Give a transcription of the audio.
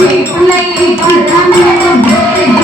பிள்ளை பழம்